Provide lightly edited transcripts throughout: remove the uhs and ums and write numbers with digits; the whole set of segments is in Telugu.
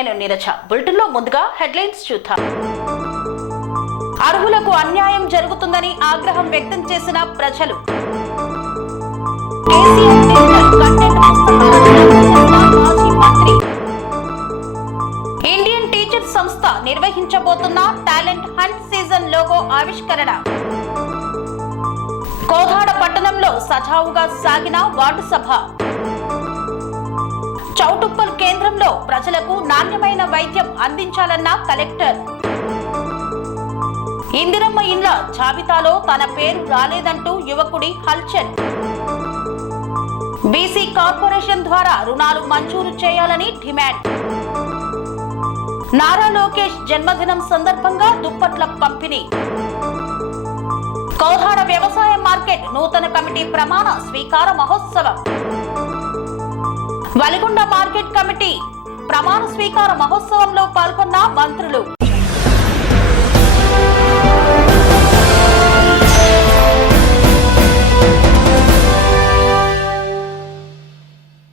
నేను నీరజ. బులెటిన్లో ముందుగా హెడ్లైన్స్ చూద్దాం. అర్హులకు అన్యాయం జరుగుతుందని ఆగ్రహం వ్యక్తం చేసిన ప్రజలు. ఇండియన్ టీచర్స్ సంస్థ నిర్వహించబోతున్న టాలెంట్ హంట్ సీజన్ లోగో ఆవిష్కరణ. కోదాడ పట్టణంలో సజావుగా సాగిన వార్డు సభ. చౌటుప్పల్ కేంద్రంలో ప్రజలకు నాణ్యమైన వైద్యం అందించాలన్న కలెక్టర్. ఇందిరమ్మ ఇండ్ల జాబితాలో తన పేరు రాలేదంటూ యువకుడి హల్చల్. బీసీ కార్పొరేషన్ ద్వారా రుణాలు మంజూరు చేయాలని డిమాండ్. నారా లోకేష్ జన్మదినం సందర్భంగా దుప్పట్ల పంపిణీ. కోదాడ వ్యవసాయ మార్కెట్ నూతన కమిటీ ప్రమాణ స్వీకార మహోత్సవం. వలిగొండ మార్కెట్ కమిటీ ప్రమాణ స్వీకార మహోత్సవంలో పాల్గొన్న మంత్రులు.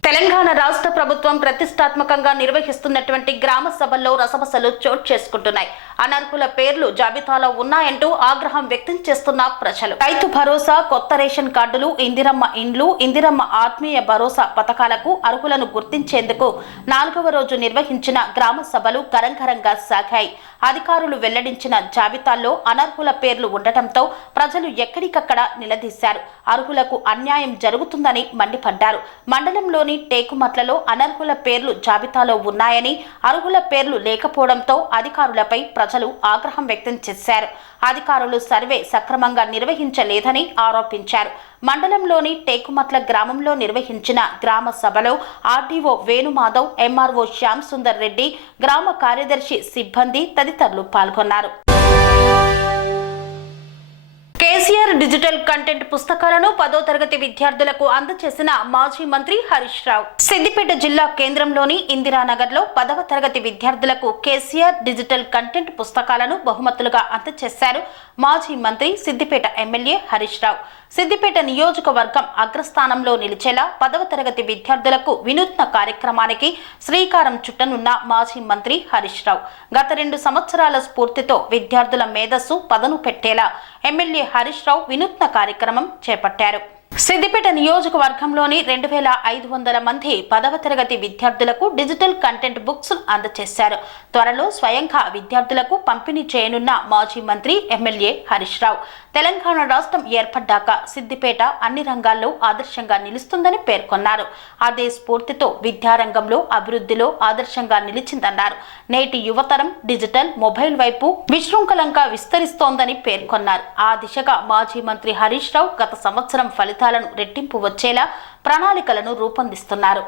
తెలంగాణ రాష్ట్ర ప్రభుత్వం ప్రతిష్టాత్మకంగా నిర్వహిస్తున్నటువంటి గ్రామ సభల్లో రసమసలు చోటు చేసుకుంటున్నాయి. అనర్హుల పేర్లు జాబితాలో ఉన్నాయంటూ ఆగ్రహం వ్యక్తం చేస్తున్న ప్రజలు. రైతు భరోసా, కొత్త రేషన్ కార్డులు, ఇందిరమ్మ ఇండ్లు, ఇందిరమ్మ ఆత్మీయ భరోసా పథకాలకు అర్హులను గుర్తించేందుకు 4వ రోజు నిర్వహించిన గ్రామ సభలు కరంకరంగా సాగాయి. అధికారులు వెల్లడించిన జాబితాల్లో అనర్హుల పేర్లు ఉండటంతో ప్రజలు ఎక్కడికక్కడ నిలదీశారు. అర్హులకు అన్యాయం జరుగుతుందని మండిపడ్డారు. మండలంలోని టేకుమట్లలో అనర్హుల పేర్లు జాబితాలో ఉన్నాయని, అర్హుల పేర్లు లేకపోవడంతో అధికారులపై ప్రజలు ఆగ్రహం వ్యక్తం చేశారు. అధికారులు సర్వే సక్రమంగా నిర్వహించలేదని ఆరోపించారు. మండలంలోని టేకుమట్ల గ్రామంలో నిర్వహించిన గ్రామ సభలో ఆర్డీఓ వేణుమాధవ్, ఎంఆర్ఓ శ్యామ్ సుందర్ రెడ్డి, గ్రామ కార్యదర్శి సిబ్బంది తదితరులు పాల్గొన్నారు. కేసీఆర్ డిజిటల్ కంటెంట్ పుస్తకాలను 10వ తరగతి విద్యార్థులకు అందజేసిన మాజీ మంత్రి హరీష్ రావు. సిద్దిపేట జిల్లా కేంద్రంలోని ఇందిరానగర్ లో 10వ తరగతి విద్యార్థులకు కేసీఆర్ డిజిటల్ కంటెంట్ పుస్తకాలను బహుమతులుగా అందజేశారు మాజీ మంత్రి, సిద్దిపేట ఎమ్మెల్యే హరీష్ రావు. సిద్దిపేట నియోజకవర్గం అగ్రస్థానంలో నిలిచేలా 10వ తరగతి విద్యార్థులకు వినూత్న కార్యక్రమానికి శ్రీకారం చుట్టనున్న మాజీ మంత్రి హరీష్ రావు. గత 2 సంవత్సరాల స్ఫూర్తితో విద్యార్థుల మేధస్సు పదను పెట్టేలా ఎమ్మెల్యే హరీష్ రావు వినూత్న కార్యక్రమం చేపట్టారు. సిద్దిపేట నియోజకవర్గంలోని 2500 మంది 10వ తరగతి విద్యార్థులకు డిజిటల్ కంటెంట్ బుక్స్ అందజేశారు. త్వరలో స్వయంగా విద్యార్థులకు పంపిణీ చేయనున్న మాజీ మంత్రి, ఎమ్మెల్యే హరీష్ రావు తెలంగాణ రాష్ట్రం ఏర్పడ్డాక సిద్దిపేట అన్ని రంగాల్లో ఆదర్శంగా నిలుస్తుందని పేర్కొన్నారు. అదే స్ఫూర్తితో విద్యారంగంలో అభివృద్ధిలో ఆదర్శంగా నిలిచిందన్నారు. నేటి యువతరం డిజిటల్, మొబైల్ వైపు విశృంఖలంగా విస్తరిస్తోందని పేర్కొన్నారు. ఆ దిశగా మాజీ మంత్రి హరీష్ రావు గత సంవత్సరం ఫలితాలను రెట్టింపు వచ్చేలా ప్రణాళికలను రూపొందిస్తున్నారు.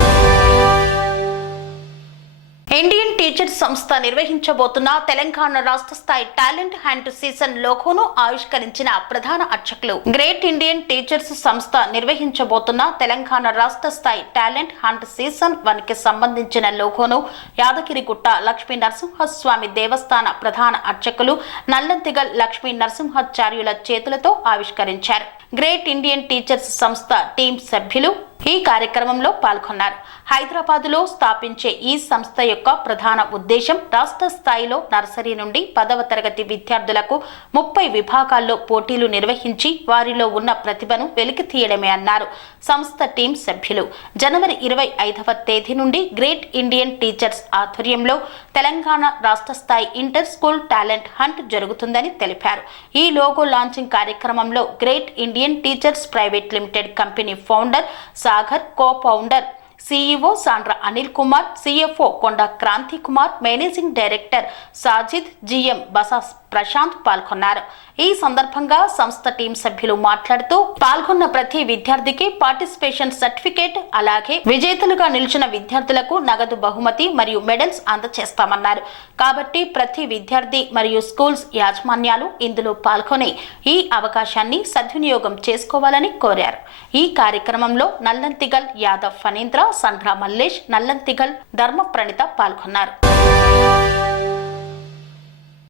ఇండియన్ టీచర్స్ సంస్థ నిర్వహించబోతున్న తెలంగాణ రాష్ట్ర స్థాయి టాలెంట్ హంట్ సీజన్ లోగోను ఆవిష్కరించిన ప్రధాన అర్చకులు. గ్రేట్ ఇండియన్ టీచర్స్ సంస్థ నిర్వహించబోతున్న తెలంగాణ రాష్ట్ర స్థాయి టాలెంట్ హంట్ సీజన్ 1కి సంబంధించిన లోగోను యాదగిరిగుట్ట లక్ష్మీ నరసింహస్వామి దేవస్థాన ప్రధాన అర్చకులు నల్లంతిగల్ లక్ష్మీ నరసింహాచార్యుల చేతులతో ఆవిష్కరించారు. గ్రేట్ ఇండియన్ టీచర్స్ సంస్థ టీం సభ్యులు ఈ కార్యక్రమంలో పాల్గొన్నారు. హైదరాబాదులో స్థాపించే ఈ సంస్థ యొక్క ప్రధాన ఉద్దేశం రాష్ట్ర స్థాయిలో నర్సరీ నుండి 10వ తరగతి విద్యార్థులకు 30 విభాగాల్లో పోటీలు నిర్వహించి వారిలో ఉన్న ప్రతిభను వెలికి తీయడమే అన్నారు సంస్థ టీం సభ్యులు. జనవరి 25వ తేదీ నుండి గ్రేట్ ఇండియన్ టీచర్స్ ఆధ్వర్యంలో తెలంగాణ రాష్ట్ర స్థాయి ఇంటర్ స్కూల్ టాలెంట్ హంట్ జరుగుతుందని తెలిపారు. ఈ లోగో లాంచింగ్ కార్యక్రమంలో great Indian teachers private limited company founder Sagar, co founder CEO Sandra Anil Kumar, CFO Konda Kranthi Kumar, managing director Sajid, GM Basa Prashanth పాల్గొన్నారు. ఈ సందర్భంగా సంస్థ టీం సభ్యులు మాట్లాడుతూ పాల్గొన్న ప్రతి విద్యార్థికి పార్టిసిపేషన్ సర్టిఫికేట్, అలాగే విజేతలుగా నిలిచిన విద్యార్థులకు నగదు బహుమతి మరియు మెడల్స్ అందజేస్తామన్నారు. కాబట్టి ప్రతి విద్యార్థి మరియు స్కూల్స్ యాజమాన్యాలు ఇందులో పాల్గొని ఈ అవకాశాన్ని సద్వినియోగం చేసుకోవాలని కోరారు. ఈ కార్యక్రమంలో నల్లంతిగల్ యాదవ్ ఫణీంద్ర, సండ్రా మల్లేష్, నల్లంతిగల్ ధర్మ ప్రణిత పాల్గొన్నారు.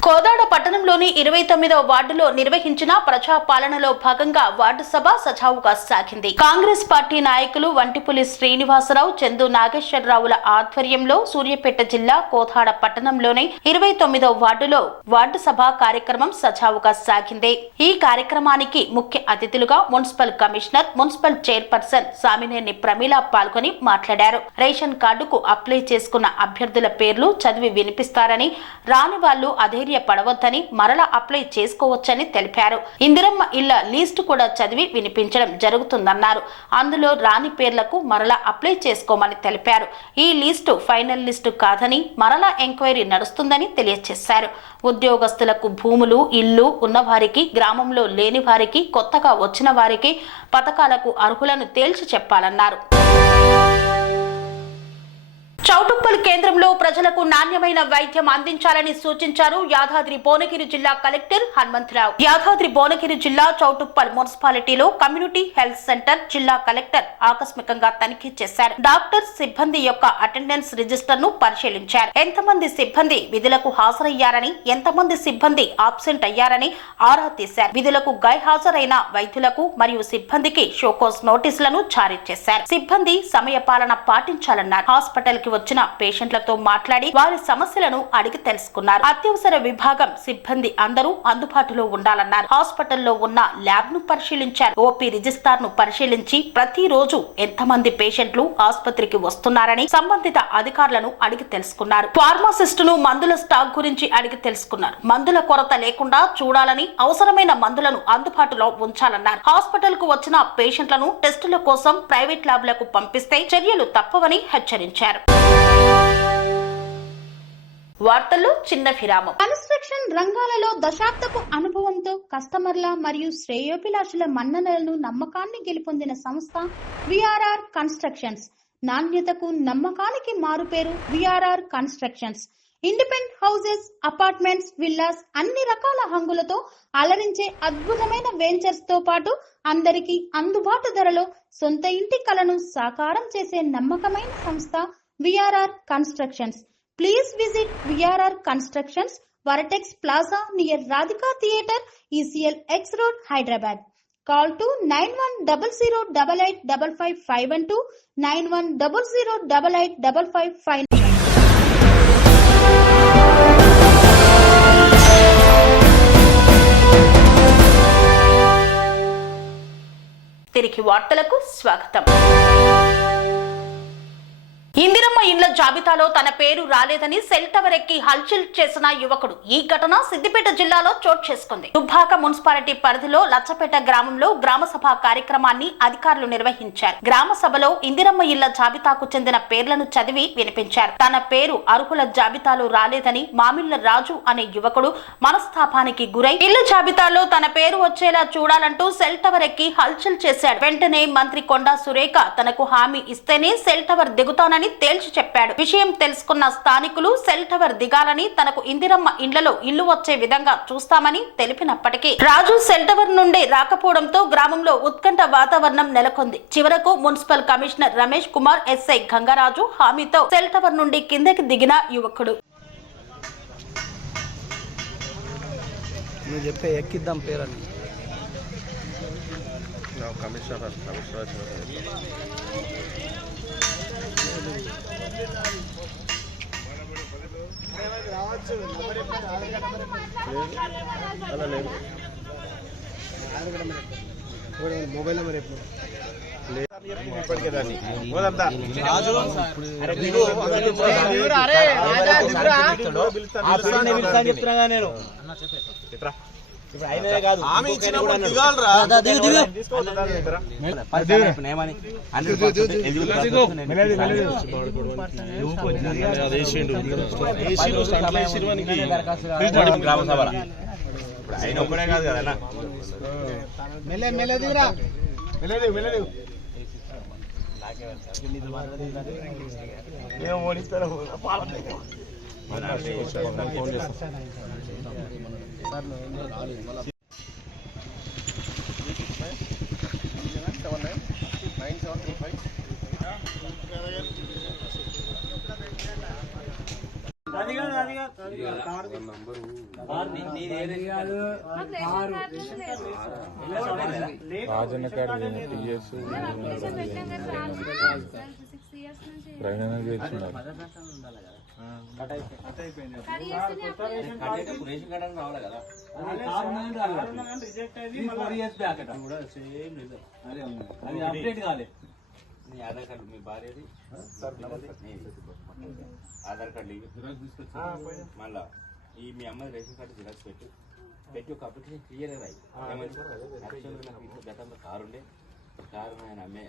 కోదాడ పట్టణంలోని 29వ వార్డులో నిర్వహించిన ప్రజాపాలనలో భాగంగా వార్డు సభ సజావుగా సాగింది. కాంగ్రెస్ పార్టీ నాయకులు వంటిపులి శ్రీనివాసరావు, చందు నాగేశ్వరరావుల ఆధ్వర్యంలో సూర్యాపేట జిల్లా కోదాడ పట్టణంలోని 29వ వార్డులో వార్డు సభ కార్యక్రమం సజావుగా సాగింది. ఈ కార్యక్రమానికి ముఖ్య అతిథులుగా municipal commissioner, municipal chairperson Samineni Pramila పాల్గొని మాట్లాడారు. రేషన్ కార్డుకు అప్లై చేసుకున్న అభ్యర్థుల పేర్లు చదివి వినిపిస్తారని, రాని వాళ్లు అధైర్య పడవద్దని, మరలా అప్లై చేసుకోవచ్చని తెలిపారు. ఇందిరమ్మ ఇళ్ల లిస్టు కూడా చదివి వినిపించడం జరుగుతుందన్నారు. అందులో రాని పేర్లకు మరలా అప్లై చేసుకోమని తెలిపారు. ఈ లిస్టు ఫైనల్ లిస్టు కాదని, మరలా ఎంక్వైరీ నడుస్తుందని తెలియజేశారు. ఉద్యోగస్తులకు భూములు, ఇళ్లు ఉన్నవారికి, గ్రామంలో లేని వారికి, కొత్తగా వచ్చిన వారికి పథకాలకు అర్హులను తేల్చి చెప్పాలన్నారు. చౌటుప్పల్ కేంద్రంలో ప్రజలకు నాణ్యమైన వైద్యం అందించాలని సూచించారు యాదాద్రి భువనగిరి జిల్లా కలెక్టర్ హనుమంతరావు. యాదాద్రి భువనగిరి జిల్లా చౌటుప్పల్ మున్సిపాలిటీలో కమ్యూనిటీ హెల్త్ సెంటర్ జిల్లా కలెక్టర్ ఆకస్మికంగా తనిఖీ చేశారు. డాక్టర్ సిబ్బంది యొక్క అటెండెన్స్ రిజిస్టర్ ను పరిశీలించారు. ఎంతమంది సిబ్బంది విధులకు హాజరయ్యారని, ఎంతమంది సిబ్బంది ఆబ్సెంట్ అయ్యారని ఆరా తీశారు. విధులకు గైహాజరైన వైద్యులకు మరియు సిబ్బందికి షోకోస్ నోటీసులను జారీ చేశారు. సిబ్బంది సమయపాలన పాటించాలన్నారు. హాస్పిటల్ కి వచ్చిన పేషెంట్లతో మాట్లాడి వారి సమస్యలను అడిగి తెలుసుకున్నారు. అత్యవసర విభాగం సిబ్బంది అందరూ అందుబాటులో ఉండాలన్నారు. హాస్పిటల్లో ఉన్న ల్యాబ్ ను పరిశీలించారు. ఓపీ రిజిస్టార్ ను పరిశీలించి ప్రతిరోజు ఎంతమంది పేషెంట్లు ఆసుపత్రికి వస్తున్నారని సంబంధిత అధికారులను అడిగి తెలుసుకున్నారు. ఫార్మాసిస్టును మందుల స్టాక్ గురించి అడిగి తెలుసుకున్నారు. మందుల కొరత లేకుండా చూడాలని, అవసరమైన మందులను అందుబాటులో ఉంచాలన్నారు. హాస్పిటల్ కు వచ్చిన పేషెంట్లను టెస్టుల కోసం ప్రైవేట్ ల్యాబ్లకు పంపిస్తే చర్యలు తప్పవని హెచ్చరించారు. వార్తల్లో చిన్న విరామం. కన్స్ట్రక్షన్ రంగాలలో దశాబ్దపు అనుభవంతో కస్టమర్ల మరియు శ్రేయోభిలాషుల మన్ననలను, నమ్మకాన్ని గెలుపొందిన సంస్థ విఆర్ఆర్ కన్స్ట్రక్షన్స్. నాణ్యతకు, నమ్మకానికి మారుపేరు VRR constructions. Independent houses, apartments, villas అన్ని రకాల హంగులతో అలరించే అద్భుతమైన వెంచర్స్ తో పాటు అందరికీ అందుబాటు ధరలో సొంత ఇంటి కలను సాకారం చేసే నమ్మకమైన సంస్థ VRR constructions. Please visit VRR Constructions, Varatex Plaza near Radhika Theatre, ECL X Road, Hyderabad. Call to 9100885552, 9100885559. తిరిగి వార్తలకు స్వాగతం. ఇందిరమ్మ ఇండ్ల జాబితాలో తన పేరు రాలేదని సెల్ టవర్ ఎక్కి హల్చల్ చేసిన యువకుడు. ఈ ఘటన సిద్దిపేట జిల్లాలో చోటు చేసుకుంది. దుబ్బాక మున్సిపాలిటీ పరిధిలో లచ్చపేట గ్రామంలో గ్రామ సభ కార్యక్రమాన్ని అధికారులు నిర్వహించారు. గ్రామ సభలో ఇందిరమ్మ ఇళ్ల జాబితాకు చెందిన పేర్లను చదివి వినిపించారు. తన పేరు అర్హుల జాబితాలో రాలేదని మామిళ్ల రాజు అనే యువకుడు మనస్తాపానికి గురై ఇళ్ల జాబితాలో తన పేరు వచ్చేలా చూడాలంటూ సెల్ టవర్ ఎక్కి హల్చల్ చేశాడు. వెంటనే మంత్రి కొండా సురేఖ తనకు హామీ ఇస్తేనే సెల్ టవర్ దిగుతానని తేల్చి చెప్పాడు. విషయం తెలుసుకున్న స్థానికులు సెల్ టవర్ దిగాలని, తనకు ఇందిరమ్మ ఇండ్లలో ఇల్లు వచ్చే విధంగా చూస్తామని తెలిపినప్పటికీ రాజు సెల్ టవర్ నుండి రాకపోవడంతో గ్రామంలో ఉత్కంఠ వాతావరణం నెలకొంది. చివరకు municipal commissioner Ramesh Kumar, SI Gangaraju హామీతో సెల్ టవర్ నుండి కిందకి దిగిన యువకుడు మొబైల్ నెంబర్ చెప్తున్నా నేను. ఇప్పుడు అయినదే కాదు, గ్రామ సభ ఇప్పుడు ఆయన ఒక్కడే కాదు కదా. మెల్లదిగురా, మెల్లదిగు. ఏమో ఓడిస్తారా ఫోన్ చేస్తాను. రాజన్న కార్డు టీఎస్ ప్రయాణం చేస్తున్నారు. ఆధార్ కార్డు మీ భార్యది ఆధార్ కార్డు మళ్ళా ఈ మీ అమ్మాయి రేషన్ కార్డు జిరాక్స్ పెట్టి ఒక అప్లికేషన్ క్లియర్ అయ్యి యాక్చువల్గా నాకు ఇంట్లో గతంలో కారు ఉండే కారు ఆయన అమ్మే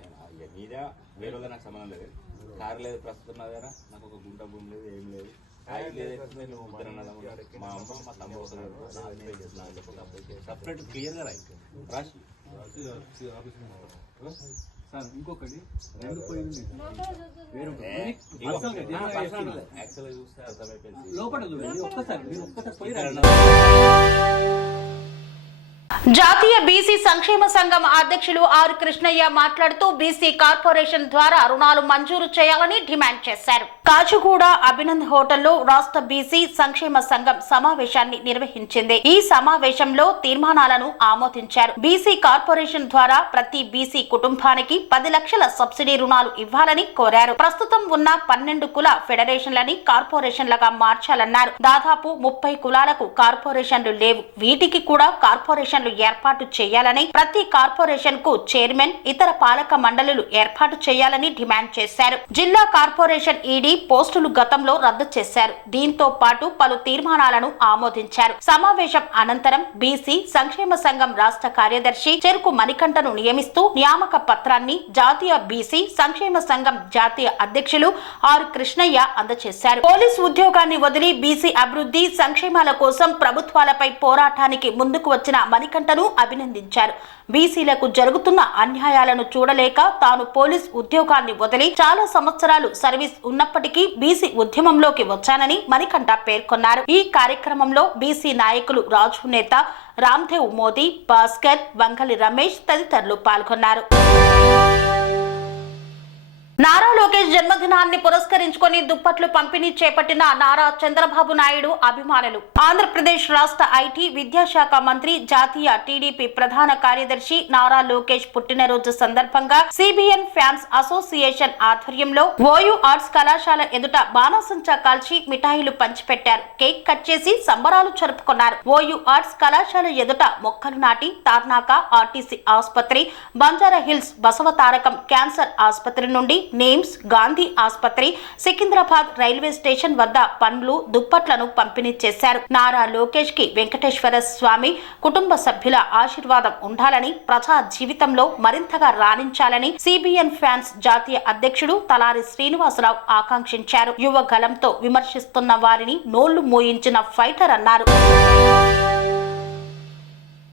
మీద వేరే వాళ్ళ నాకు సంబంధం లేదు. కారు లేదు ప్రస్తుతం నా దగ్గర, నాకు ఒక గుంట భూమి లేదు, ఏం లేదు. నువ్వు ముద్ర మా అమ్మ మా తమ్ముడు సపరేట్ క్లియర్గా రాసి ఇంకొకటి యాక్చువల్గా చూస్తే అర్థమైపోయింది. లోపల ఒక్కసారి జాతీయ బీసీ సంక్షేమ సంఘం అధ్యక్షులు ఆర్ కృష్ణయ్య మాట్లాడుతూ బీసీ కార్పొరేషన్ ద్వారా రుణాలు మంజూరు చేయాలని డిమాండ్ చేశారు. కాచిగూడ అభినంద్ హోటల్లో రాష్ట్ర బీసీ సంక్షేమ సంఘం సమావేశాన్ని నిర్వహించింది. ఈ సమావేశంలో తీర్మానాలను ఆమోదించారు. బీసీ కార్పొరేషన్ ద్వారా ప్రతి బీసీ కుటుంబానికి 10 లక్షల సబ్సిడీ రుణాలు ఇవ్వాలని కోరారు. ప్రస్తుతం ఉన్న 12 కుల ఫెడరేషన్లని కార్పొరేషన్లుగా మార్చాలన్నారు. దాదాపు 30 కులాలకు కార్పొరేషన్లు లేవు. వీటికి కూడా కార్పొరేషన్లు ఏర్పాటు చేయాలని, ప్రతి కార్పొరేషన్ కు చైర్మన్, ఇతర పాలక మండలులు ఏర్పాటు చేయాలని డిమాండ్ చేశారు. జిల్లా కార్పొరేషన్ ఈడీ పోస్టులు గతంలో రద్దు చేశారు. దీంతో పాటు పలు తీర్మానాలను ఆమోదించారు. సమావేశం అనంతరం బీసీ సంక్షేమ సంఘం రాష్ట్ర కార్యదర్శి చెరుకు మణికంఠను నియమిస్తూ నియామక పత్రాన్ని జాతీయ బీసీ సంక్షేమ సంఘం జాతీయ అధ్యక్షులు ఆర్ కృష్ణయ్య అందజేశారు. పోలీసు ఉద్యోగాన్ని వదిలి బీసీ అభివృద్ధి సంక్షేమాల కోసం ప్రభుత్వాలపై పోరాటానికి ముందుకు వచ్చిన మణికంఠను అభినందించారు. బీసీలకు జరుగుతున్న అన్యాయాలను చూడలేక తాను పోలీస్ ఉద్యోగాన్ని వదిలి చాలా సంవత్సరాలు సర్వీస్ ఉన్నప్పటికీ బీసీ ఉద్యమంలోకి వచ్చానని మణికంఠ పేర్కొన్నారు. ఈ కార్యక్రమంలో బీసీ నాయకులు రాజు నేత, రామ్దేవ్ మోదీ, భాస్కర్, వంగలి రమేష్ తదితరులు పాల్గొన్నారు. నారా లోకేష్ జన్మదినాన్ని పురస్కరించుకొని దుప్పట్లు పంపిణీ చేపట్టిన నారా చంద్రబాబు నాయుడు అభిమానులు. ఆంధ్రప్రదేశ్ రాష్ట్ర ఐటీ విద్యాశాఖ మంత్రి, జాతీయ టీడీపీ ప్రధాన కార్యదర్శి నారా లోకేష్ పుట్టినరోజు సందర్భంగా సిబిఎన్ ఫ్యాన్స్ అసోసియేషన్ ఆధ్వర్యంలో ఓయూ ఆర్ట్స్ కళాశాల ఎదుట బాణాసంచా కాల్చి మిఠాయిలు పంచిపెట్టారు. కేక్ కట్ చేసి సంబరాలు జరుపుకున్నారు. ఓయూ ఆర్ట్స్ కళాశాల ఎదుట మొక్కలు నాటి తార్నాక ఆర్టీసీ ఆసుపత్రి, బంజారా హిల్స్ బసవతారకం క్యాన్సర్ ఆసుపత్రి నుండి నేమ్స్, గాంధీ ఆసుపత్రి, సికింద్రాబాద్ రైల్వే స్టేషన్ వద్ద పండ్లు, దుప్పట్లను పంపిణీ చేశారు. నారా లోకేష్ కి వెంకటేశ్వర స్వామి కుటుంబ సభ్యుల ఆశీర్వాదం ఉండాలని, ప్రజా జీవితంలో మరింతగా రాణించాలని సిబిఎన్ ఫ్యాన్స్ జాతీయ అధ్యక్షుడు తలారి శ్రీనివాసరావు ఆకాంక్షించారు. యువ గలంతో విమర్శిస్తున్న వారిని నోళ్లు మూయించిన ఫైటర్ అన్నారు.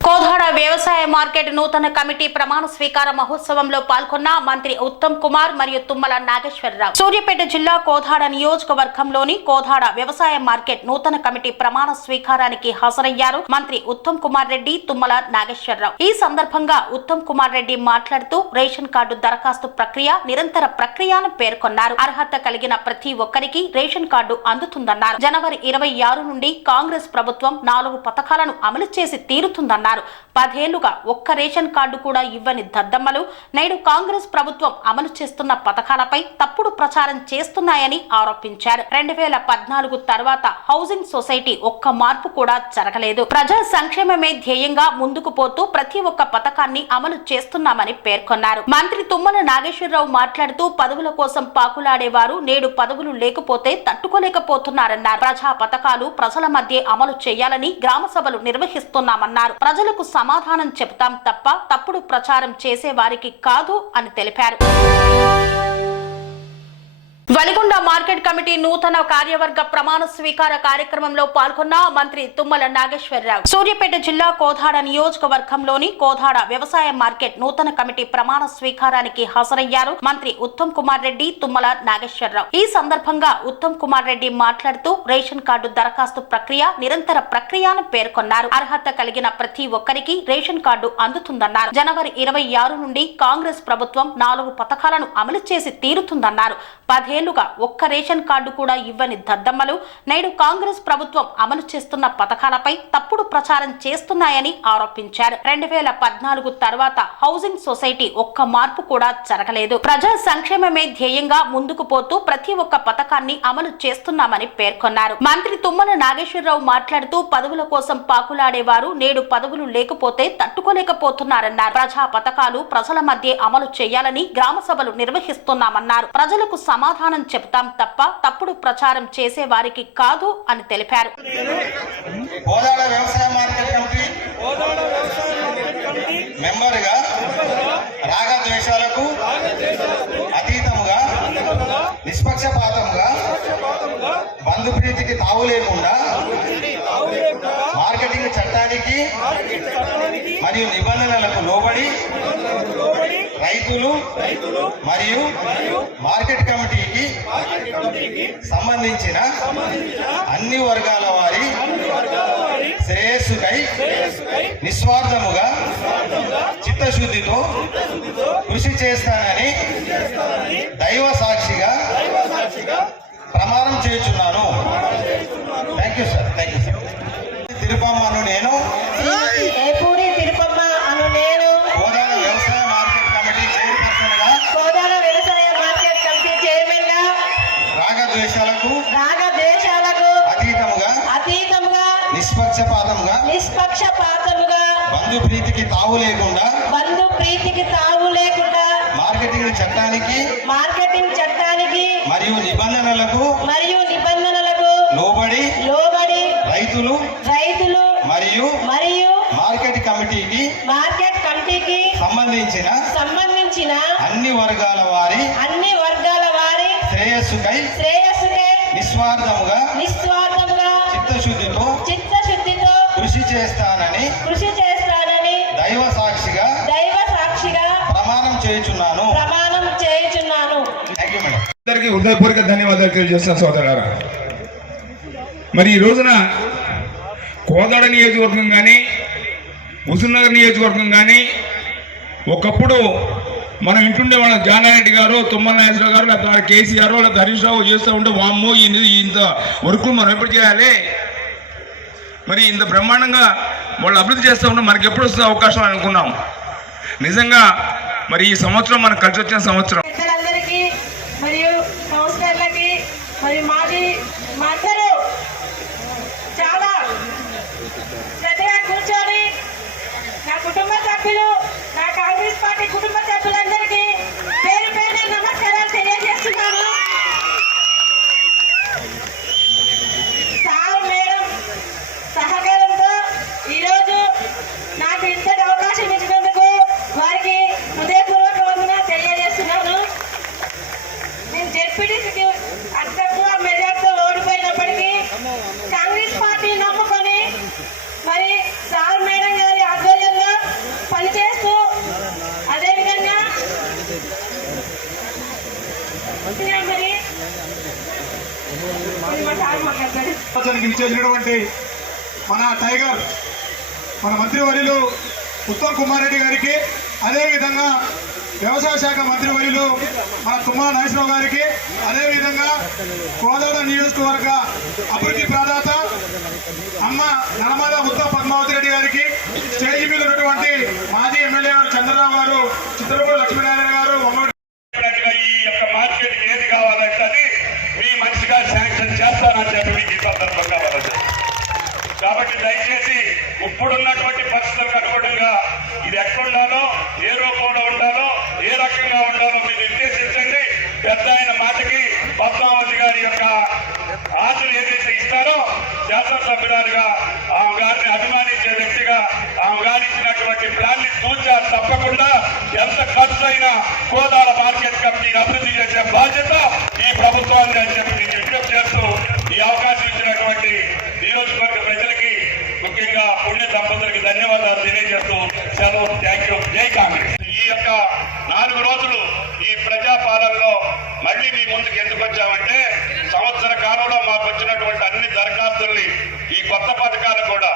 కోదాడ వ్యవసాయ మార్కెట్ నూతన కమిటీ ప్రమాణ స్వీకార మహోత్సవంలో పాల్గొన్న మంత్రి ఉత్తమ్ కుమార్ మరియు తుమ్మల నాగేశ్వరరావు. సూర్యాపేట జిల్లా కోదాడ నియోజకవర్గంలోని కోదాడ వ్యవసాయ మార్కెట్ నూతన కమిటీ ప్రమాణ స్వీకారానికి హాజరయ్యారు మంత్రి ఉత్తమ్ కుమార్ రెడ్డి, తుమ్మల నాగేశ్వరరావు. ఈ సందర్భంగా ఉత్తమ్ కుమార్ రెడ్డి మాట్లాడుతూ రేషన్ కార్డు దరఖాస్తు ప్రక్రియ నిరంతర ప్రక్రియ అని పేర్కొన్నారు. అర్హత కలిగిన ప్రతి ఒక్కరికి రేషన్ కార్డు అందుతుందన్నారు. జనవరి 26 నుండి కాంగ్రెస్ ప్రభుత్వం 4 పథకాలను అమలు చేసి తీరుతుందన్నారు. 10 ఏళ్లుగా ఒక్క రేషన్ కార్డు కూడా ఇవ్వని దద్దమ్మలు నేడు కాంగ్రెస్ ప్రభుత్వం అమలు చేస్తున్న పథకాలపై తప్పుడు ప్రచారం చేస్తున్నాయని ఆరోపించారు. 2014 తర్వాత హౌసింగ్ సొసైటీ ఒక్క మార్పు కూడా జరగలేదు. ప్రజా సంక్షేమమే ధ్యేయంగా ముందుకు పోతూ ప్రతి ఒక్క పథకాన్ని అమలు చేస్తున్నామని పేర్కొన్నారు. మంత్రి తుమ్మల నాగేశ్వరరావు మాట్లాడుతూ పదవుల కోసం పాకులాడేవారు నేడు పదవులు లేకపోతే తట్టుకోలేకపోతున్నారన్నారు. ప్రజా పథకాలు ప్రజల మధ్య అమలు చేయాలని గ్రామ సభలు నిర్వహిస్తున్నామన్నారు. ప్రజలకు సమాధానం చెబుతాం తప్ప తప్పుడు ప్రచారం చేసే వారికి కాదు అని తెలిపారు. వలిగొండ మార్కెట్ కమిటీ నూతన కార్యవర్గ ప్రమాణ స్వీకార కార్యక్రమంలో పాల్గొన్న మంత్రి తుమ్మల నాగేశ్వరరావు. సూర్యాపేట జిల్లా కోదాడ నియోజకవర్గంలోని కోదాడ వ్యవసాయ మార్కెట్ నూతన కమిటీ ప్రమాణ స్వీకారానికి హాజరయ్యారు మంత్రి ఉత్తమ్ కుమార్ రెడ్డి, తుమ్మల నాగేశ్వరరావు. ఈ సందర్భంగా ఉత్తమ్ కుమార్ రెడ్డి మాట్లాడుతూ రేషన్ కార్డు దరఖాస్తు ప్రక్రియ నిరంతర ప్రక్రియ అని పేర్కొన్నారు. అర్హత కలిగిన ప్రతి ఒక్కరికి రేషన్ కార్డు అందుతుందన్నారు. జనవరి 26 నుండి కాంగ్రెస్ ప్రభుత్వం 4 పథకాలను అమలు చేసి తీరుతుందన్నారు. 10 ఏళ్లుగా ఒక్క రేషన్ కార్డు కూడా ఇవ్వని దద్దమ్మలు నేడు కాంగ్రెస్ ప్రభుత్వం అమలు చేస్తున్న పథకాలపై తప్పుడు ప్రచారం చేస్తున్నాయని ఆరోపించారు. 2014 తర్వాత హౌసింగ్ సొసైటీ ఒక్క మార్పు కూడా జరగలేదు. ప్రజా సంక్షేమమే ధ్యేయంగా ముందుకు పోతూ ప్రతి ఒక్క పథకాన్ని అమలు చేస్తున్నామని పేర్కొన్నారు. మంత్రి తుమ్మల నాగేశ్వరరావు మాట్లాడుతూ పదవుల కోసం పాకులాడేవారు నేడు పదవులు లేకపోతే తట్టుకోలేకపోతున్నారన్నారు. ప్రజా పథకాలు ప్రజల మధ్య అమలు చేయాలని గ్రామ సభలు నిర్వహిస్తున్నామన్నారు. ప్రజలకు సమాధానం చెబుతాం తప్ప తప్పుడు ప్రచారం చేసే వారికి కాదు అని తెలిపారు. కోదాడ వ్యవసాయ మార్కెట్ కమిటీ మెంబర్గా రాగద్వేషాలకు అతీతముగా నిష్పక్షపాతంగా బంధుప్రీతికి తావు లేకుండా మార్కెటింగ్ చట్టానికి మరియు నిబంధనలకు లోబడి రైతులు మరియు మార్కెట్ కమిటీకి సంబంధించిన అన్ని వర్గాల వారి శ్రేయస్సుకై నిస్వార్థముగా చిత్తశుద్ధితో కృషి చేస్తానని దైవ సాక్షిగా ప్రమాణం చేస్తున్నాను. Thank you sir. Thank you sir. తిరుపమ్మను నేను కోదాడ వ్యవసాయ మార్కెట్ కమిటీ చైర్పర్సన్ గా రాగద్వేషాలకు అతీతముగా నిష్పక్షపాతంగా బంధుప్రీతికి తావు లేకుండా మార్కెటింగ్ చట్టానికి మరియు నిబంధనలకు లోబడి రైతులు మరియు మార్కెట్ కమిటీకి సంబంధించిన అన్ని వర్గాల వారి శ్రేయస్సుకై నిస్వార్థముగా చిత్తశుద్ధితో కృషి చేస్తానని దైవ సాక్షిగా ప్రమాణం చేయుచున్నాను. Thank you madam. అందరికీ హృదయపూర్వక ధన్యవాదాలు తెలియజేస్తాను సోదరులారా. మరి ఈ రోజున కోదాడ నియోజకవర్గం కానీ హుజూర్నగర్ నియోజకవర్గం కానీ ఒకప్పుడు మనం ఇంటుండే వాళ్ళ జానారెడ్డి గారు, తుమ్మల నాగేశ్వరరావు గారు, లేకపోతే కేసీఆర్ లేకపోతే హరీష్ రావు చేస్తూ ఉంటే వామ్మో ఇంత వర్క్ మనం ఎప్పుడు చేయాలి, మరి ఇంత బ్రహ్మాండంగా వాళ్ళు అభివృద్ధి చేస్తూ ఉంటే మనకి ఎప్పుడు వస్తుంది అవకాశం అనుకున్నాం. నిజంగా మరి ఈ సంవత్సరం మనకు కలిసి వచ్చిన సంవత్సరం. పెద్దలందరికీ మరియు కౌన్సిలర్లకి మరియు మాజీ అందరూ చాలా శ్రద్ధగా కూర్చొని నా కుటుంబ సభ్యులు, నా కాంగ్రెస్ పార్టీ కుటుంబ సభ్యులందరికీ పేరు పేరు నమస్కారాలు తెలియజేస్తున్నాను. సార్ మేడం సహకారంతో ఈరోజు నాకు ఇంతటి అవకాశం ఇచ్చినందుకు వారికి హృదయపూర్వక వందనాలు తెలియజేస్తున్నాను. నేను జెడ్పీటీసీకి అత్యక్కువ మెజార్టీతో ఓడిపోయినప్పటికీ కాంగ్రెస్ పార్టీ నమ్ముకొని మరి సార్ మేడం గారి ఆధ్వర్యంలో పనిచేస్తూ అదేవిధంగా ఇచ్చేసినటువంటి మన టైగర్ మన మంత్రివర్యులు ఉత్తమ్ కుమార్ రెడ్డి గారికి, అదేవిధంగా వ్యవసాయ శాఖ మంత్రివర్యులు మన తుమ్మల నాగేశ్వరరావు గారికి, అదేవిధంగా కోదాడ నియోజకవర్గ అభివృద్ధి ప్రదాత అమ్మ నర్మద ఉత్తమ్ పద్మావతి రెడ్డి గారికి, స్టేజ్ మీద ఉన్నటువంటి మాజీ ఎమ్మెల్యే గారు చంద్రరావు గారు, చిత్రపూడి లక్ష్మీనారాయణ గారు, ఈ యొక్క మార్కెట్ ఏది కావాలంటే అది మీ మనిషిగా శాంక్షన్ చేస్తానని చెప్పి మీకు ఈ సందర్భంగా వలదు. కాబట్టి దయచేసి ఇప్పుడున్నటువంటి పరిస్థితులకు అనుగుణంగా ఇది ఎక్కడుండాలో, ఏ రూపంలో ఉండాలో, ఏ రకంగా ఉండాలో మీరు నిర్దేశించండి. పెద్ద ఆయన మాటకి పద్మావతి గారి యొక్క ఆశలు ఏదైతే ఇస్తారో శాసనసభ్యురాలుగా ఆమె గారిని అభిమానించే వ్యక్తిగా ఆమె గారి ఇచ్చినటువంటి ప్లాన్ ని తూచా తప్పకుండా ఎంత ఖర్చు అయినా కోదాడ మార్కెట్ కమిటీని అభివృద్ధి చేసే బాధ్యత ఈ ప్రభుత్వాన్ని అని చెప్పి నేను విజ్ఞప్తి చేస్తూ ఈ అవకాశం ఇచ్చినటువంటి నియోజకవర్గ ప్రజలకి, ముఖ్యంగా పుణ్య దంపతులకి ధన్యవాదాలు తెలియజేస్తూ సెలవు. Thank you. జై కాంగ్రెస్. ఈ యొక్క 4 రోజులు ఈ ప్రజాపాలనలో మళ్ళీ మీ ముందుకు ఎందుకు వచ్చామంటే సంవత్సర కాలంలో మాకు వచ్చినటువంటి అన్ని దరఖాస్తుల్ని, ఈ కొత్త పథకాలు కూడా,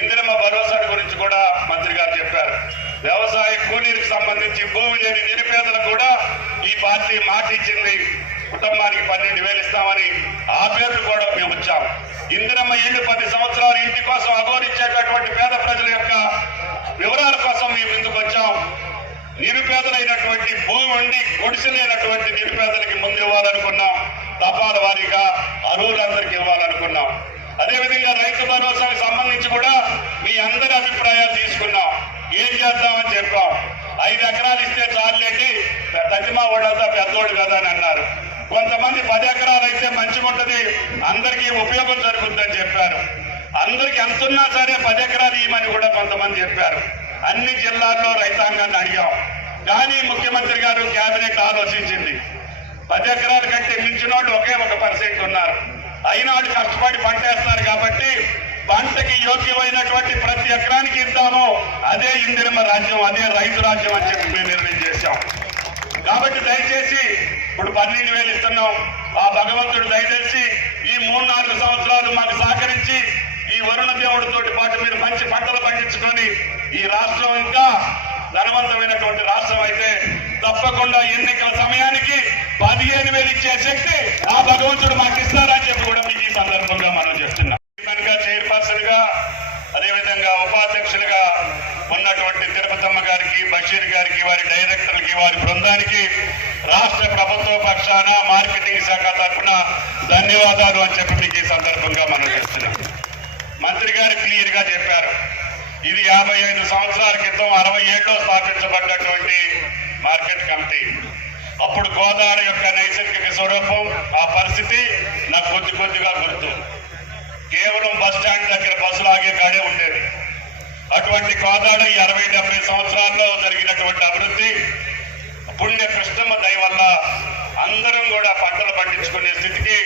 ఇందిరమ్మ భరోసా గురించి కూడా మంత్రి గారు చెప్పారు. వ్యవసాయ కూలీలకు సంబంధించి భూమి లేని నిరుపేదలకు కూడా ఈ పార్టీ మాట ఇచ్చింది. కుటుంబానికి 12,000 ఇస్తామని ఆ పేర్లు కూడా మేము వచ్చాం. ఇందిరమ్మ ఇల్లు 10 సంవత్సరాలు ఇంటి కోసం అఘోరించేటటువంటి పేద ప్రజల యొక్క వివరాల కోసం మేము ముందుకు వచ్చాం. నిరుపేదలైనటువంటి భూమి ఉండి గుడిసెలైనటువంటి నిరుపేదలకి ముందు ఇవ్వాలనుకున్నాం. తపాల వారీగా అర్హులందరికీ ఇవ్వాలనుకున్నాం. అదేవిధంగా రైతు భరోసాకు సంబంధించి కూడా మీ అందరి అభిప్రాయాలు తీసుకున్నాం. ఏం చేద్దామని చెప్పాం. 5 ఎకరాలు ఇస్తే చాలండి, తజ్జిమా వాడంతా పెద్దోడు కదా అని అన్నారు. కొంతమంది 10 ఎకరాలు అయితే మంచిగా ఉంటుంది, అందరికీ ఉపయోగం జరుగుతుందని చెప్పారు. అందరికి ఎంతున్నా సరే 10 ఎకరాలు ఇవ్వమని కూడా కొంతమంది చెప్పారు. అన్ని జిల్లాల్లో రైతాంగాన్ని అడిగాం. కానీ ముఖ్యమంత్రి గారు కేబినెట్ ఆలోచించింది. 10 ఎకరాల కంటే మించిన వాళ్ళు ఒకే 1% ఉన్నారు. అయినా వాళ్ళు కష్టపడి పంట వేస్తారు కాబట్టి పంటకి యోగ్యమైనటువంటి ప్రతి ఎకరానికి ఇద్దాము. అదే ఇందిరమ్మ రాజ్యం, అదే రైతు రాజ్యం అని చెప్పి మేము నిర్ణయం చేశాం. కాబట్టి దయచేసి ఇప్పుడు 12,000 ఇస్తున్నాం. ఆ భగవంతుడు దయచేసి ఈ 3-4 సంవత్సరాలు మాకు సహకరించి ఈ వరుణ దేవుడితోటి పాటు మీరు మంచి పంటలు పండించుకొని ఈ రాష్ట్రం ఇంకా ధనవంతమైనటువంటి రాష్ట్రం అయితే తప్పకుండా ఎన్నికల సమయానికి 15,000 ఇచ్చే శక్తి ఆ భగవంతుడు మాకు ఇస్తారని చెప్పి కూడా మీకు ఈ సందర్భంగా మనం చేస్తున్నాం. కనుక చైర్పర్సన్ గా అదేవిధంగా ఉపాధ్యక్షులుగా ఉన్నటువంటి తిరుపతమ్మ గారికి, బషీర్ గారికి, వారి డైరెక్టర్లకి, వారి బృందానికి రాష్ట్ర ప్రభుత్వ పక్షాన మార్కెటింగ్ శాఖ తరఫున ధన్యవాదాలు అని చెప్పి మీకు ఈ సందర్భంగా మనం చేస్తున్నాం. మంత్రి గారు క్లియర్ గా చెప్పారు. ఇది 55 సంవత్సరాల క్రితం 67లో స్థాపించబడ్డటువంటి మార్కెట్ కమిటీ. అప్పుడు గోదావరి యొక్క నైసర్గిక స్వరూపం, ఆ పరిస్థితి నాకు కొద్దిగా గుర్తు. కేవలం బస్ స్టాండ్ దగ్గర బస్సులు ఆగే కాడే ఉండేది. అటువంటి గోదావరి 60-70 సంవత్సరాల్లో జరిగినటువంటి అభివృద్ధి పుణ్య కృష్ణమ్మ దయ వల్ల అందరం కూడా పంటలు పండించుకునే స్థితికి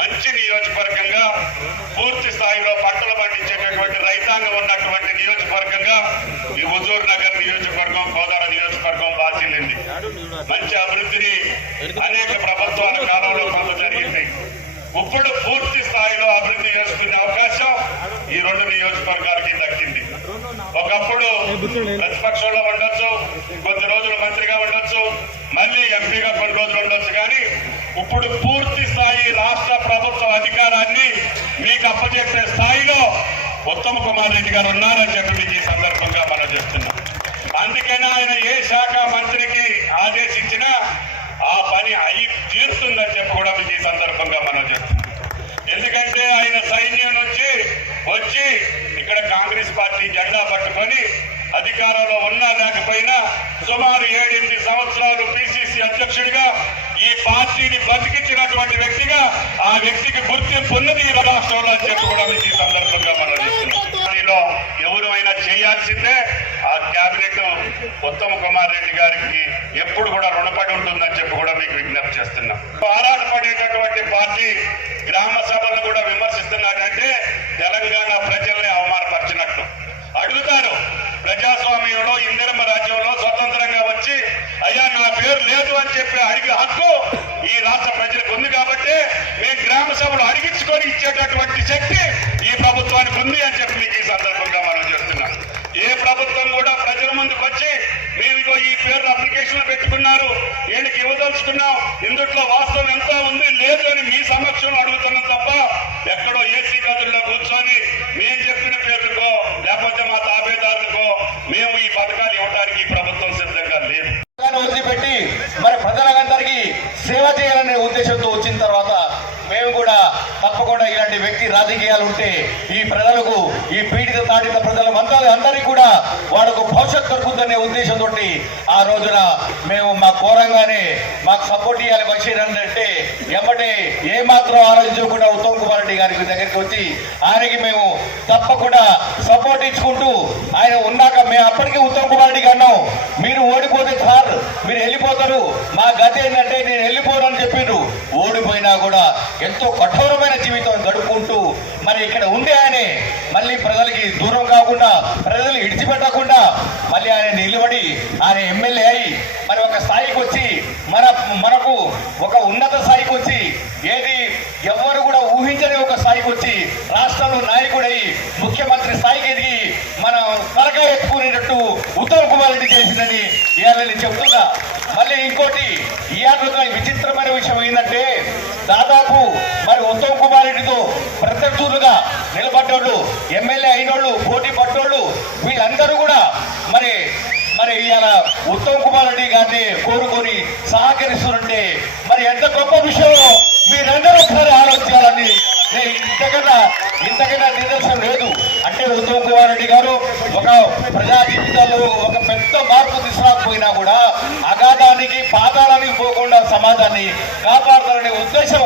మంచి నియోజకవర్గంగా, పూర్తి స్థాయిలో పంటలు పండించేటటువంటి రైతాంగం ఉన్నటువంటి నియోజకవర్గంగా ఈ హుజూర్ నగర్ నియోజకవర్గం, గోదావరి నియోజకవర్గం బాసిల్లింది. మంచి అభివృద్ధిని అనేక ప్రభుత్వాల కాలంలో కొంత జరిగింది. ఇప్పుడు పూర్తి స్థాయిలో అభివృద్ధి చేసుకునే అవకాశం ఈ 2 నియోజకవర్గాలకి దక్కింది. ఒకప్పుడు ప్రతిపక్షంలో ఉండొచ్చు, కొద్ది రోజులు మంత్రిగా ఉండొచ్చు, మళ్ళీ ఎంపీగా కొన్ని రోజులు ఉండొచ్చు. కానీ ఇప్పుడు పూర్తి స్థాయి రాష్ట్ర ప్రభుత్వ అధికారాన్ని మీకు అప్పచెప్పే స్థాయిలో ఉత్తమ్ కుమార్ రెడ్డి గారు ఉన్నారని చెప్పి మీకు ఈ సందర్భంగా మనం చేస్తున్నాం. అందుకనే ఆయన ఏ శాఖ మంత్రికి ఆదేశించినా ఆ పని అయి తీరుతుందని చెప్పి కూడా మీకు ఈ సందర్భంగా మనం చేస్తున్నాం. ఎందుకంటే ఆయన సైన్యం నుంచి వచ్చి ఇక్కడ కాంగ్రెస్ పార్టీ జెండా పట్టుకొని అధికారంలో ఉన్నా లేకపోయినా సుమారు 7-8 సంవత్సరాలు పిసిసి అధ్యక్షుడిగా ఈ పార్టీని బతికించినటువంటి వ్యక్తిగా ఆ వ్యక్తికి గుర్తింపు ఉన్నది ఈ రాష్ట్రంలో అని చెప్పి కూడా మీకు ఈ సందర్భంగా మనం చేస్తున్నాం. ఎవరైనా చేయాల్సిందే ఆ కేబినెట్ ఉత్తమ్ కుమార్ రెడ్డి గారికి ఎప్పుడు కూడా రుణపడి ఉంటుందని చెప్పి కూడా మీకు విజ్ఞప్తి చేస్తున్నాం. ఆరాటపడేటటువంటి పార్టీ గ్రామ సభలను కూడా విమర్శిస్తున్నాడంటే తెలంగాణ ప్రజల్ని అవమానపరిచినట్టు. అడుగుతారు, ప్రజాస్వామ్యంలో ఇందిరమ్మ రాజ్యంలో స్వతంత్రంగా వచ్చి అయ్యా నా పేరు లేదు అని చెప్పి అడిగే హక్కు ఈ రాష్ట్ర ప్రజలకు ఉంది. కాబట్టి మేము గ్రామ సభలు అడిగించుకొని ఇచ్చేటటువంటి శక్తి ఈ ప్రభుత్వానికి ఉంది అని చెప్పి మీకు ఈ సందర్భంగా మనం చేస్తున్నాం. ఏ ప్రభుత్వం కూడా ప్రజల ముందుకు వచ్చి మేము ఈ పేరు అప్లికేషన్ పెట్టుకున్నారు, వీళ్ళకి ఇవ్వదలుచుకున్నాం, ఇందుట్లో వాస్తవం ఎంత ఉంది లేదు అని మీ సమక్షంలో అడుగుతున్నాం తప్ప ఎక్కడో ఏసీ గదుల్లో కూర్చొని మేము చెప్పిన పేర్లకో లేకపోతే మా తాబేదారులకో మేము ఈ పథకాలు ఇవ్వడానికి ఈ ప్రభుత్వం సిద్ధంగా లేదు. వదిలిపెట్టి మరి ప్రజలందరికీ సేవ చేయాలనే ఉద్దేశంతో వచ్చిన తర్వాత మేము కూడా తప్పకుండా ఇలాంటి వ్యక్తి రాజకీయాలు ఉంటే ఈ ప్రజలకు, ఈ పీడిత తాడిత అందరికీ కూడా వాళ్ళకు భవిష్యత్తు దొరుకుతుందనే ఉద్దేశంతో ఆ రోజున మేము మా కోరంగానే మాకు సపోర్ట్ ఇవ్వాలి బషీర్ అంటే ఎమ్మటే ఏమాత్రం ఆలోచించకుండా ఉత్తమ్ కుమార్ రెడ్డి గారికి దగ్గరికి వచ్చి ఆయనకి మేము తప్పకుండా సపోర్ట్ ఇచ్చుకుంటూ ఆయన ఉన్నాక మేము అప్పటికే ఉత్తమ్ కుమార్ రెడ్డికి అన్నాం, మీరు ఓడిపోతే సార్ మీరు వెళ్ళిపోతారు, మా గతి ఏంటంటే నేను వెళ్ళిపోనని చెప్పిండ్రు. ఓడిపోయినా కూడా ఎంతో కఠోరమైన జీవితం గడుపుకుంటూ మరి ఇక్కడ ఉండే ఆయనే మళ్ళీ ప్రజలకి దూరం కాకుండా, ప్రజలు ఇడిచిపెట్టకుండా మళ్ళీ ఆయన నిలబడి ఆయన ఎమ్మెల్యే అయి మరి ఒక స్థాయికి వచ్చి మనకు ఒక ఉన్నత స్థాయికి వచ్చి ఏది ఎవరు కూడా ఊహించని ఒక స్థాయికి వచ్చి రాష్ట్రంలో నాయకుడై ముఖ్యమంత్రి స్థాయికి ఎదిగి మనం తలకాయ ఎత్తుకునేటట్టు ఉత్తమ్ కుమార్ రెడ్డి చేసిందని ఇవాళ నేను చెప్తున్నా. మళ్ళీ ఇంకోటి ఇవాళ విచిత్రమైన విషయం ఏంటంటే దాదాపు మరి ఉత్తమ్ కుమార్ రెడ్డితో ప్రత్యర్థులుగా నిలబడ్డోళ్ళు, ఎమ్మెల్యే అయినోళ్ళు, పోటీ పడ్డోళ్ళు వీళ్ళందరూ కూడా మరి ఇవాళ ఉత్తమ్ కుమార్ రెడ్డి గారిని కోరుకొని సహకరిస్తుంటే మరి ఎంత గొప్ప విషయమో మీరందరూ ఒకసారి ఆలోచించాలని ఇంతకన్నా నిదర్శనం లేదు. అంటే ఉత్తమ్ కుమార్ రెడ్డి గారు ఒక ప్రజా జీవితాల్లో ఒక పెద్ద మార్పు తీసుకురాకపోయినా కూడా అగాధానికి పాతాళానికి పోకుండా సమాజాన్ని కాపాడుతారనే ఉద్దేశం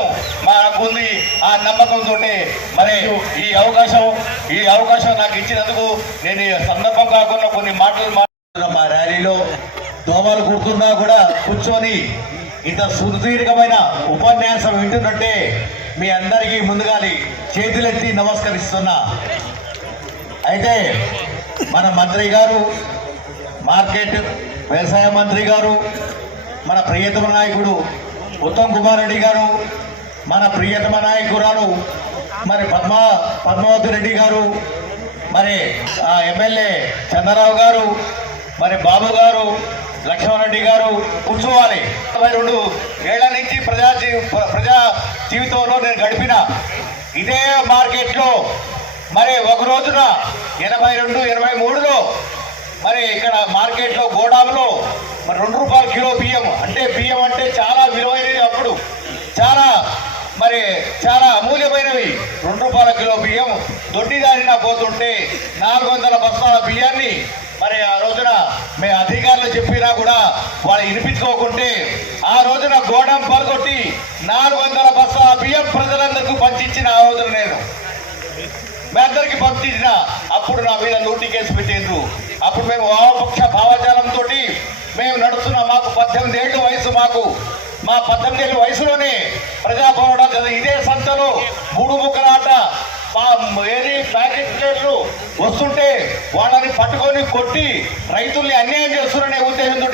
మాకుంది. ఆ నమ్మకంతో మరి ఈ అవకాశం నాకు ఇచ్చినందుకు నేను ఈ సందర్భం కాకుండా కొన్ని మాటలు మా ర్యాలీలో దోమలు కుడుతున్నా కూడా కూర్చొని ఇంత సుదీర్ఘమైన ఉపన్యాసం వింటున్నట్టే మీ అందరికీ ముందుగాలి చేతులెత్తి నమస్కరిస్తున్నా. అయితే మన మంత్రి గారు, మార్కెట్ వ్యవసాయ మంత్రి గారు, మన ప్రియతమ నాయకుడు ఉత్తమ్ కుమార్ రెడ్డి గారు, మన ప్రియతమ నాయకురాలు మరి పద్మావతి రెడ్డి గారు, మరి ఎమ్మెల్యే చంద్రరావు గారు, మరి బాబు గారు, లక్ష్మణరెడ్డి గారు కూర్చోవాలి. 22 ఏళ్ల నుంచి ప్రజా జీవితంలో నేను గడిపిన ఇదే మార్కెట్లో మరి ఒక రోజున 82, 23లో మరి ఇక్కడ మార్కెట్లో గోడాంలో మరి ₹2 కిలో బియ్యం, అంటే బియ్యం అంటే చాలా విలువైనవి, అప్పుడు చాలా అమూల్యమైనవి. ₹2 కిలో బియ్యం దొడ్డిదారిన పోతుంటే 400 బస్తాల బియ్యాన్ని మరి ఆ రోజున మేము అధికారులు చెప్పినా కూడా వాళ్ళు వినిపించుకోకుంటే ఆ రోజున గోడం పలగొట్టి 400 బస్తాల బియ్యం ప్రజలందరికీ పంచించిన ఆ రోజున నేను మీ అందరికీ పంపించిన. అప్పుడు నా మీద లూటీ కేసు పెట్టిండ్రు. అప్పుడు మేము వామపక్ష భావజాలంతో మేము నడుస్తున్నాం. మాకు 18 ఏళ్ళ వయసు, మా 18 ఏళ్ళ వయసులోనే ప్రజా పోరాటం ఇదే సంతలో 3 ముక్కలాట ఏది ప్యాకెట్ ప్లేట్లు వస్తుంటే వాళ్ళని పట్టుకొని కొట్టి రైతుల్ని అన్యాయం చేస్తున్నారనే ఉద్దేశంతో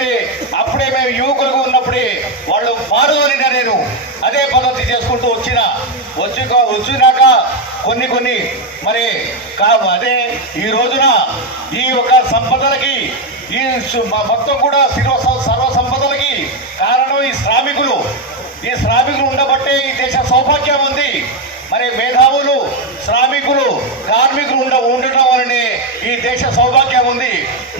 అప్పుడే మేము యువకులుగా ఉన్నప్పుడే వాళ్ళు మారుదోలినా నేను అదే పద్ధతి చేసుకుంటూ వచ్చినాక కొన్ని మరి అదే ఈ రోజున ఈ యొక్క సంపదలకి ఈ మొత్తం కూడా సర్వ సంపదలకి కారణం ఈ శ్రామికులు ఉండబట్టే ఈ దేశ సౌభాగ్యం ఉంది. మరి మేధావులు, శ్రామికులు, కార్మికులు ఉండటం వలనే ఈ దేశ సౌభాగ్యం ఉంది.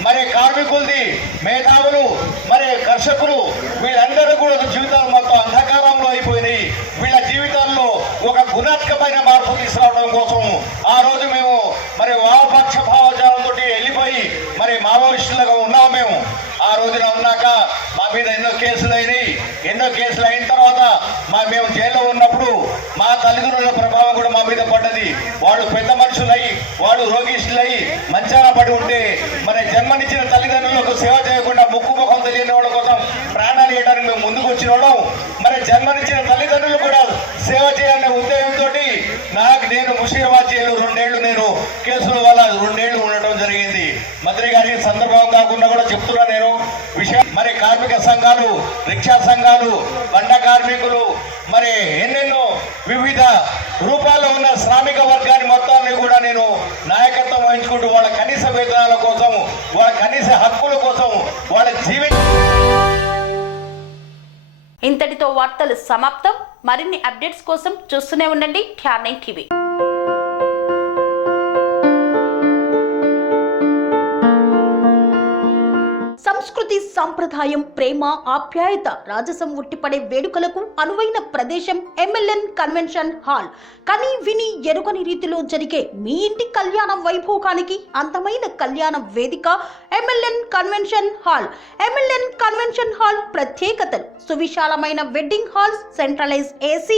మరి కార్మికులది, మేధావులు, మరి కర్షకులు వీళ్ళందరూ కూడా జీవితాలు మొత్తం అంధకారంలో అయిపోయినాయి. వీళ్ళ జీవితాల్లో ఒక గుణాత్మకమైన మార్పు తీసుకురావడం కోసం ఆ రోజు మేము మరి వామపక్ష భావజాలంతో వెళ్ళిపోయి మరి మావోయిస్టులుగా ఉన్నాము. మేము ఆ రోజున ఉన్నాక మా మీద ఎన్నో కేసులు అయిన తర్వాత మేము జైల్లో ఉన్నప్పుడు మా తల్లిదండ్రుల ప్రభావం కూడా మా మీద పడ్డది. వాళ్ళు పెద్ద మనుషులై, వాళ్ళు రోగిష్ఠులై మంచాన పడి ఉంటే మరి జన్మనిచ్చిన తల్లిదండ్రులకు సేవ చేయకుండా ముక్కు ముఖం తెలియని వాళ్ళ కోసం ప్రాణాలు ఇవ్వడానికి మేము ముందుకు వచ్చిన వాళ్ళం. మరి జన్మనిచ్చిన తల్లిదండ్రులు కూడా సేవ చేయాలనే ఉద్దేశంతో నేను ముషీరాబాద్ జైలు 2 ఏళ్ళు నేను కేసుల వల్ల 2 ఏళ్ళు ఉండటం జరిగింది. మంత్రి గారి సందర్భం కాకుండా కూడా చెప్తున్నా నేను విషయం. మరి కార్మిక సంఘాలు, రిక్షా సంఘాలు, బండ కార్మికులు, మరి ఎన్నెన్నో వివిధ రూపాల్లో ఉన్న శ్రామిక వర్గాన్ని మొత్తాన్ని కూడా నేను నాయకత్వం వహించుకుంటూ వాళ్ళ కనీస వేతనాల కోసం, వాళ్ళ కనీస హక్కుల కోసం, వాళ్ళ ఇంతటితో వార్తలు సమాప్తం. మరిన్ని అప్డేట్స్ కోసం చూస్తూనే ఉండండి TR9 TV. సంస్కృతి, సంప్రదాయం, ప్రేమ, ఆప్యాయత, రాజసం ఉట్టిపడే వేడుకలకు అనువైన ప్రదేశం MLN కన్వెన్షన్ హాల్. కని విని ఎరుగని రీతిలో జరిగే మీ ఇంటి కళ్యాణ వైభోగానికి అందమైన కళ్యాణ వేదిక MLN convention hall. MLN convention hall ప్రత్యేకతలు: సువిశాలమైన wedding halls, centralise AC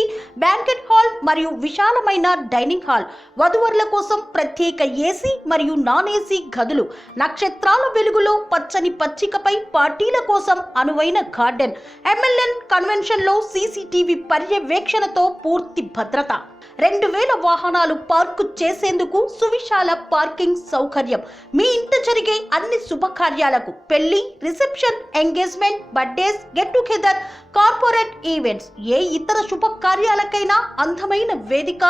banquet hall మరియు విశాలమైన డైనింగ్ హాల్, వధువరుల కోసం ప్రత్యేక AC మరియు నాన్ AC గదులు, నక్షత్రాల వెలుగులో పచ్చని పచ్చికపై పార్టీల కోసం అనువైన గార్డెన్. MLN కన్వెన్షన్ లో CCTV పర్యవేక్షణతో పూర్తి భద్రత. 2000 వాహనాలు పార్కు చేసేందుకు సువిశాల పార్కింగ్ సౌకర్యం. మీ ఇంట జరిగే అన్ని శుభకార్యాలకు, పెళ్లి, reception, engagement, birthdays, get together, corporate events, ఏ ఇతర శుభకార్యాలకైనా అందమైన వేదిక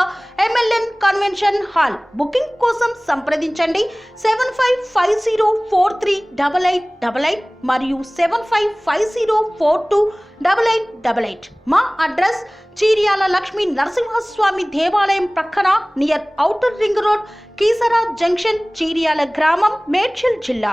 MLN కన్వెన్షన్ హాల్. బుకింగ్ కోసం సంప్రదించండి 7550438888 మరియు 7550428888. మా అడ్రస్ చీర్యాల లక్ష్మీ నరసింహస్వామి దేవాలయం ప్రక్కన near outer ring road, Keesara junction, Cheeryal గ్రామం, మేడ్చల్ జిల్లా.